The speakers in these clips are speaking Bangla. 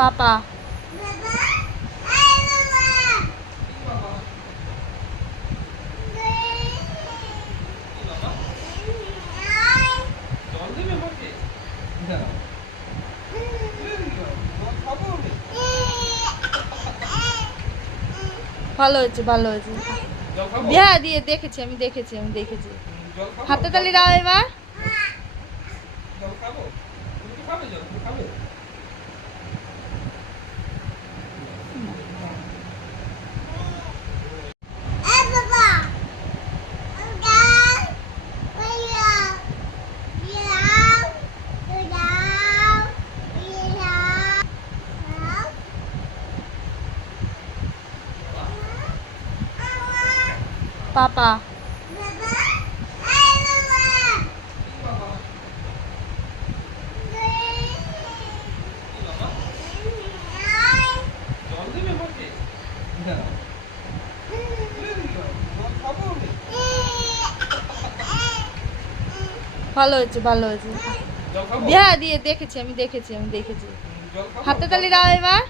পাপা ভালো হয়েছে ভালো হয়েছে। হ্যাঁ দিয়ে দেখেছি আমি দেখেছি হাতে তালি দাও এবার। পাপা ভালো হয়েছে ভালো হয়েছে। হ্যাঁ দিয়ে দেখেছি আমি দেখেছি হাতে তালি দাও এবার।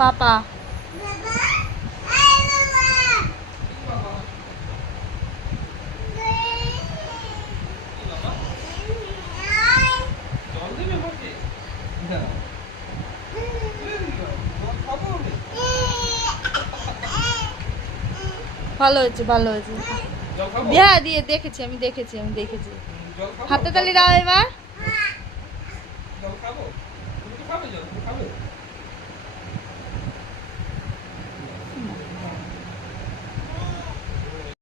পাপা ভালো হয়েছে ভালো হয়েছে। হ্যাঁ দিয়ে দেখেছি আমি দেখেছি হাতে তালি দাও এবার।